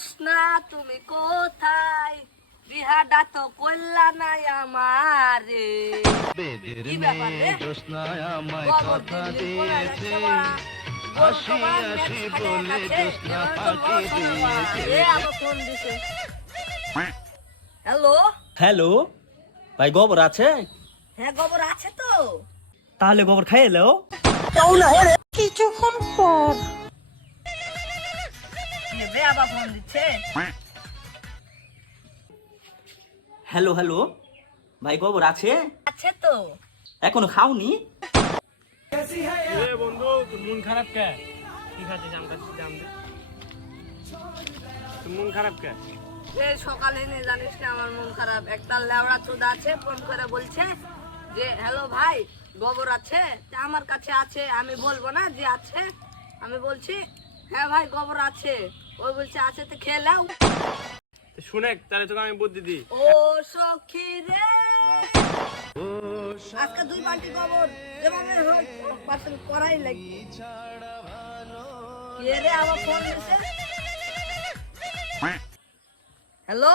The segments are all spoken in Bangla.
জোসনা তুমি কোথায় বিহাটা তো কইলা নাই আমারে কি ব্যাপার রে জোসনা আমায় কথা দিয়েছে হাসি হাসি বলে জোসনা ফাঁকি দিয়েছে এ আবার ফোন দিছে হ্যালো হ্যালো ভাই গোবর আছে? হ্যাঁ গোবর আছে তো তাহলে গোবর খাই এলো কিছুক্ষণ পর রে আবার ফোন দিচ্ছে হ্যালো হ্যালো ভাই গোবর আছে? আছে তো এখনো খাওনি? বন্ধু তোর মন খারাপ কে? কি খাচ্ছিস? জাম দে। তোর মন খারাপ কে? সকালে নিয়ে জানিস না আমার মন খারাপ। একটা লেওড়া চোদা আছে ফোন করে বলছে যে হ্যালো ভাই গোবর আছে? আমার কাছে আছে, আমি বলবো না যে আছে, আমি বলছি হ্যাঁ ভাই গোবর আছে। ওই বলছে আছে তো খেয়ে নাও। শুনে তাহলে তোকে আমি বুদ্ধি দিই। ও সখী রে আজকে 2 বালতি গোবর যেভাবে হোক পার্সেল করাই লাগবে। কে রে আবার ফোন দিছে? হ্যালো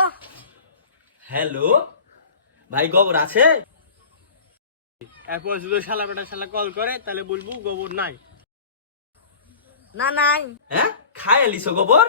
হ্যালো ভাই গোবর আছে? এরপর যদি শালা কল করে তাহলে বলবো গোবর নাই। না নাই হ্যাঁ খাই এলিছো গোবর?